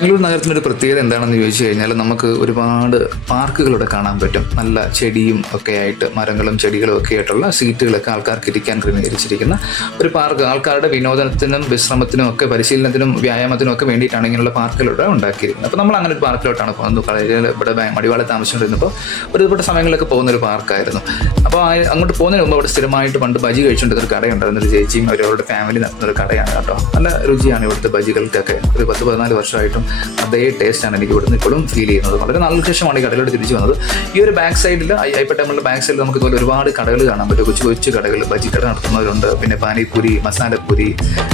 ബാംഗ്ലൂർ നഗരത്തിൻ്റെ ഒരു പ്രത്യേകത എന്താണെന്ന് ചോദിച്ചു കഴിഞ്ഞാൽ നമുക്ക് ഒരുപാട് പാർക്കുകളിവിടെ കാണാൻ പറ്റും. നല്ല ചെടിയും ഒക്കെ ആയിട്ട്, മരങ്ങളും ചെടികളും ഒക്കെ ആയിട്ടുള്ള സീറ്റുകളൊക്കെ ആൾക്കാർക്ക് ഇരിക്കാൻ ക്രമീകരിച്ചിരിക്കുന്ന ഒരു പാർക്ക്. ആൾക്കാരുടെ വിനോദത്തിനും വിശ്രമത്തിനും ഒക്കെ, പരിശീലനത്തിനും വ്യായാമത്തിനും ഒക്കെ വേണ്ടിയിട്ടാണ് ഇങ്ങനെയുള്ള പാർക്കുകളിവിടെ ഉണ്ടാക്കിയിരിക്കുന്നത്. അപ്പോൾ നമ്മൾ അങ്ങനെ ഒരു പാർക്കിലോട്ടാണ് പോകുന്നത്. കളരിയിൽ ഇവിടെ മടിവാള താമസിച്ചുകൊണ്ടിരുന്നപ്പോൾ ഒരുപാട് സമയങ്ങളൊക്കെ പോകുന്നൊരു പാർക്കായിരുന്നു. അപ്പോൾ അങ്ങോട്ട് പോകുന്നതിന് മുമ്പ് അവിടെ സ്ഥിരമായിട്ട് പണ്ട് ബജി കഴിച്ചുകൊണ്ടിരുന്നൊരു കടയുണ്ടായിരുന്ന ഒരു ചേച്ചിയും അവരുടെ ഫാമിലി നടത്തുന്നൊരു കടയാണ് കേട്ടോ. നല്ല രുചിയാണ് ഇവിടുത്തെ ബജികൾക്കൊക്കെ. ഒരു 10-14 വർഷമായിട്ടും അതേ ടേസ്റ്റാണ് എനിക്ക് ഇവിടുന്ന് ഇപ്പോഴും ഫീൽ ചെയ്യുന്നത്. വളരെ നല്ല ശേഷമാണ് ഈ കടയിലോട്ട് തിരിച്ചു വന്നത്. ഈ ഒരു ബാക്ക് സൈഡിൽ, ഐപ്പ ടെമ്പിളിൻ്റെ ബാക്ക് സൈഡിൽ നമുക്ക് ഇതുപോലെ ഒരുപാട് കടകൾ കാണാൻ പറ്റും. കൊച്ചു കൊച്ചു കടകൾ, ബജി കട നടത്തുന്നവരുണ്ട്, പിന്നെ പാനിപ്പൂരി, മസാലപ്പൂരി,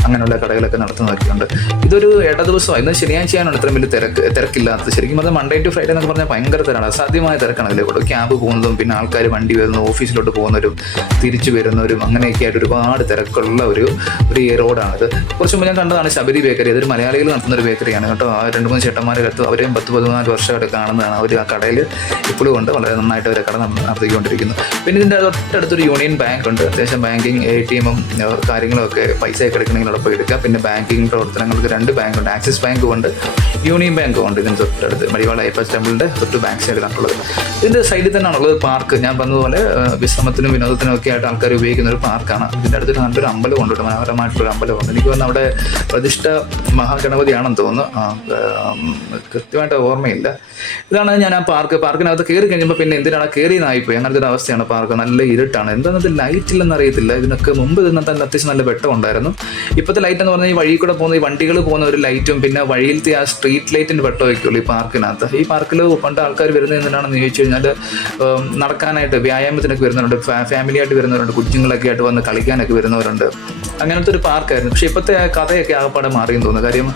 അങ്ങനെയുള്ള കടകളൊക്കെ നടത്തുന്നതൊക്കെയുണ്ട്. ഇതൊരു ഇട ദിവസമാണ്. ഇന്ന് ശനിയാഴ്ചയാണ് ഇത്രയും വലിയ തിരക്കില്ലാത്തത്. ശരിക്കും പറഞ്ഞാൽ മൺഡേ ടു ഫ്രൈഡേ എന്നൊക്കെ പറഞ്ഞാൽ ഭയങ്കര തിരക്കാണ്. അസാധ്യമായ തിരക്കാണ് അതിലേക്കൂടെ. ക്യാബ് പോകുന്നതും പിന്നെ ആൾക്കാർ വണ്ടി വരുന്നു, ഓഫീസിലോട്ട് പോകുന്നവരും തിരിച്ചു വരുന്നവരും അങ്ങനെയൊക്കെ ആയിട്ട് ഒരുപാട് തിരക്കുള്ള ഒരു റോഡാണിത്. കുറച്ച് മുമ്പ് ഞാൻ കണ്ടതാണ് ശബരി ബേക്കറി. അതൊരു മലയാളികൾ നടത്തുന്ന ഒരു ബേക്കറിയാണ് കേട്ടോ. 2-3 ചേട്ടന്മാരുടെ അടുത്ത് അവരെയും 10-14 വർഷമായിട്ട് കാണുന്നതാണ്. അവർ ആ കടയിൽ ഇപ്പോഴും ഉണ്ട്. വളരെ നന്നായിട്ട് അവർ കട നടത്തിക്കൊണ്ടിരിക്കുന്നു. പിന്നെ ഇതിൻ്റെ തൊട്ടടുത്തൊരു യൂണിയൻ ബാങ്ക് ഉണ്ട്. അത്യാവശ്യം ബാങ്കിങ്, ATM കാര്യങ്ങളും ഒക്കെ പൈസ ഒക്കെ എടുക്കണമെങ്കിൽ അവിടെ പോയി എടുക്കുക. പിന്നെ ബാങ്കിങ് പ്രവർത്തനങ്ങൾക്ക് 2 ബാങ്കുണ്ട്. ആക്സിസ് ബാങ്കും ഉണ്ട്, യൂണിയൻ ബാങ്കും ഉണ്ട്. ഇതിന് തൊട്ടടുത്ത് മടിവാള ഐപ്പ ടെമ്പിളിൻ്റെ തൊട്ട് ബാക്ക് സൈഡിലാണുള്ളത്. ഇതിൻ്റെ സൈഡിൽ തന്നെയാണുള്ളത് പാർക്ക്. ഞാൻ പറഞ്ഞതുപോലെ വിശ്രമത്തിനും വിനോദത്തിനും ഒക്കെ ആയിട്ട് ആൾക്കാർ ഉപയോഗിക്കുന്ന ഒരു പാർക്കാണ്. ഇതിൻ്റെ അടുത്ത് നല്ലൊരു അമ്പലം ഉണ്ട്, മനോഹരമായിട്ടുള്ളൊരു അമ്പലമുണ്ട്. എനിക്ക് തോന്നുന്നു അവിടെ പ്രതിഷ്ഠ മഹാഗണപതിയാണെന്ന് തോന്നുന്നു. കൃത്യമായിട്ട് ഓർമ്മയില്ല. ഇതാണ് ഞാൻ ആ പാർക്കിനകത്ത് കയറി കഴിഞ്ഞപ്പോൾ പിന്നെ എന്തിനാണ് കയറിയെന്നായിപ്പോയി. അങ്ങനത്തെ ഒരു അവസ്ഥയാണ് പാർക്ക്. നല്ല ഇരുട്ടാണ്. എന്താണെന്നത് ലൈറ്റ് ഇല്ലെന്ന് അറിയത്തില്ല. ഇതിനൊക്കെ മുമ്പ് ഇതിനകത്ത് തന്നെ അത്യാവശ്യം നല്ല വെട്ടം ഉണ്ടായിരുന്നു. ഇപ്പോഴത്തെ ലൈറ്റ് എന്ന് പറഞ്ഞാൽ ഈ വഴി കൂടെ പോകുന്ന ഈ വണ്ടികൾ പോകുന്ന ഒരു ലൈറ്റും പിന്നെ വഴിയിലത്തെ ആ സ്ട്രീറ്റ് ലൈറ്റിൻ്റെ വെട്ടമൊക്കെ ഉള്ളൂ ഈ പാർക്കിനകത്ത്. ഈ പാർക്കിൽ പണ്ട് ആൾക്കാർ വരുന്നത് എന്തിനാണെന്ന് ചോദിച്ചു കഴിഞ്ഞാൽ നടക്കാനായിട്ട്, വ്യായാമത്തിനൊക്കെ വരുന്നവരുണ്ട്, ഫാമിലി ആയിട്ട് വരുന്നവരുണ്ട്, കുഞ്ഞുങ്ങളൊക്കെ ആയിട്ട് വന്ന് കളിക്കാനൊക്കെ വരുന്നവരുണ്ട്. അങ്ങനത്തെ ഒരു പാർക്കായിരുന്നു. പക്ഷേ ഇപ്പോഴത്തെ കഥയൊക്കെ ആകപ്പാടെ മാറിയെന്ന് തോന്നുന്നു. കാര്യം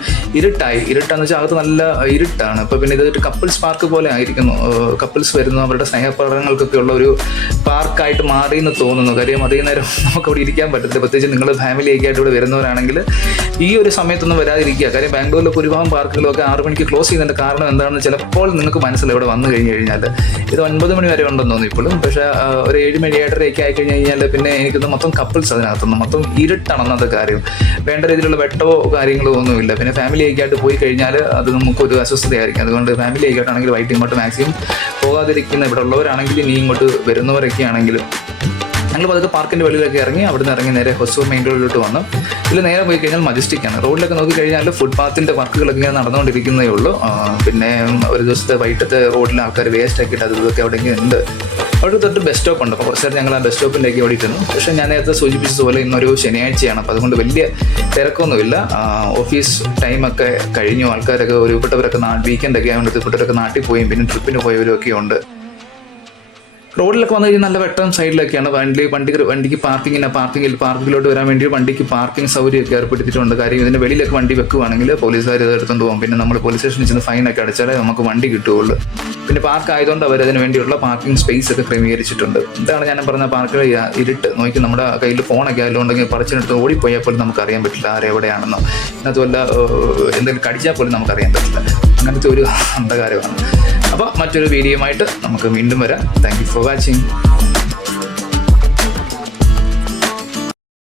ഇരുട്ടാന്ന് വെച്ചാൽ അകത്ത് നല്ല ഇരുട്ടാണ്. ഇപ്പോൾ പിന്നെ ഇതൊരു കപ്പിൾസ് പാർക്ക് പോലെ ആയിരിക്കുന്നു. കപ്പിൾസ് വരുന്നു, അവരുടെ സ്നേഹപ്രകടനങ്ങൾക്കൊക്കെ ഉള്ള ഒരു പാർക്കായിട്ട് മാറിയെന്ന് തോന്നുന്നു. കാര്യം അതേ നേരം നമുക്ക് അവിടെ ഇരിക്കാൻ പറ്റത്തില്ല. പ്രത്യേകിച്ച് നിങ്ങൾ ഫാമിലിയൊക്കെ ആയിട്ട് ഇവിടെ വരുന്നവരാണെങ്കിൽ ഈ ഒരു സമയത്തൊന്നും വരാതിരിക്കുക. കാര്യം ബാംഗ്ലൂരിലൊക്കെ ഒരുപാട് പാർക്കുകളൊക്കെ 6 മണിക്ക് ക്ലോസ് ചെയ്യുന്നതിൻ്റെ കാരണം എന്താണെന്ന് ചിലപ്പോൾ നിങ്ങൾക്ക് മനസ്സിലാവും. ഇവിടെ വന്നു കഴിഞ്ഞ് കഴിഞ്ഞാൽ ഇത് 9 മണി വരെ ഉണ്ടെന്ന് തോന്നുന്നു ഇപ്പോഴും. പക്ഷേ ഒരു 7 മണി 7:30 ആയി കഴിഞ്ഞ് കഴിഞ്ഞാൽ പിന്നെ എനിക്കൊന്ന് മൊത്തം കപ്പിൾസ് അതിനകത്തുനിന്ന് മൊത്തം ഇരുട്ടാണെന്നത് കാര്യം. വേണ്ട രീതിയിലുള്ള വെട്ടമോ കാര്യങ്ങളോ ഒന്നുമില്ല. പിന്നെ ഫാമിലിയൊക്കെ ആയിട്ട് പോയി കഴിഞ്ഞാൽ അത് നമുക്കൊരു അസ്വസ്ഥതയായിരിക്കും. അതുകൊണ്ട് ഫാമിലി ആയിട്ടാണെങ്കിൽ വൈകിട്ട് ഇങ്ങോട്ട് മാക്സിമം പോകാതിരിക്കുന്ന, ഇവിടെ ഉള്ളവരാണെങ്കിൽ ഇനി ഇങ്ങോട്ട് വരുന്നവരൊക്കെ ആണെങ്കിലും ഞങ്ങൾ പതുക്കെ പാർക്കിൻ്റെ വെളിയിലൊക്കെ ഇറങ്ങി. അവിടുന്ന് ഇറങ്ങി നേരെ ഹൊസൂർ മെയിൻ റോഡിലോട്ട് വന്നു. ഇതിൽ നേരെ പോയി കഴിഞ്ഞാൽ മജസ്റ്റിക്കാണ്. റോഡിലൊക്കെ നോക്കിക്കഴിഞ്ഞാൽ ഫുട്പാത്തിൻ്റെ വർക്കുകളൊക്കെ ഇങ്ങനെ നടന്നുകൊണ്ടിരിക്കുന്നേ ഉള്ളൂ. പിന്നെ ഒരു ദിവസത്തെ വൈകിട്ടത്തെ റോഡിൽ ആൾക്കാർ വേസ്റ്റ് ആക്കിയിട്ട് അത് ഇതൊക്കെ എവിടെയെങ്കിലും ഉണ്ട്. അവിടെ തൊട്ട് ബസ് സ്റ്റോപ്പ് ഉണ്ട്. അപ്പോൾ കുറച്ച് നേരം ഞങ്ങൾ ആ ബസ് സ്റ്റോപ്പിലേക്ക് ഓടിയിരുന്നു. പക്ഷേ ഞാൻ നേരത്തെ സൂചിപ്പിച്ചതുപോലെ ഇന്നൊരു ശനിയാഴ്ചയാണ്. അപ്പോൾ അതുകൊണ്ട് വലിയ തിരക്കൊന്നുമില്ല. ഓഫീസ് ടൈമൊക്കെ കഴിഞ്ഞു. ആൾക്കാരൊക്കെ ഒരുപ്പെട്ടവരൊക്കെ വീക്കെൻഡൊക്കെ ആയതുകൊണ്ട് ഒരുപ്പെട്ടവരൊക്കെ നാട്ടിൽ പോയും പിന്നെ ട്രിപ്പിന് പോയവരൊക്കെ ഉണ്ട്. റോഡിലൊക്കെ വന്നു കഴിഞ്ഞാൽ നല്ല വെട്ടം സൈഡിലൊക്കെയാണ്. വണ്ടിക്ക് പാർക്കിങ്ങിലോട്ട് വരാൻ വേണ്ടി വണ്ടിക്ക് പാർക്കിംഗ് സൗകര്യമൊക്കെ ഏർപ്പെടുത്തിയിട്ടുണ്ട്. കാര്യം ഇതിൻ്റെ വെളിയിലൊക്കെ വണ്ടി വെക്കുവാണെങ്കിൽ പോലീസുകാർ ഇത് എടുത്തുകൊണ്ട് പോകും. പിന്നെ നമ്മൾ പോലീസ് സ്റ്റേഷനിൽ ചെന്ന് ഫൈനൊക്കെ അടച്ചാലേ നമുക്ക് വണ്ടി കിട്ടുകയുള്ളൂ. പിന്നെ പാർക്ക് ആയതുകൊണ്ട് അവർ അതിന് വേണ്ടിയുള്ള പാർക്കിംഗ് സ്പേസ് ഒക്കെ ക്രമീകരിച്ചിട്ടുണ്ട്. ഇതാണ് ഞാൻ പറഞ്ഞ പാർക്കിൽ ഇരുട്ട്. നോക്കി നമ്മുടെ കയ്യിൽ ഫോണൊക്കെ ആയതുകൊണ്ടെങ്കിൽ പറിച്ചെടുത്ത് ഓടിപ്പോയാൽ പോലും നമുക്ക് അറിയാൻ പറ്റില്ല ആരെവിടെയാണെന്നോ. അതുമല്ല എന്തെങ്കിലും കടിച്ചാൽ പോലും നമുക്കറിയാൻ പറ്റില്ല. അങ്ങനത്തെ ഒരു അന്ധകാരമാണ്. അപ്പോൾ മറ്റൊരു വീഡിയോയുമായിട്ട് നമുക്ക് വീണ്ടും വരാം. Thank you for watching.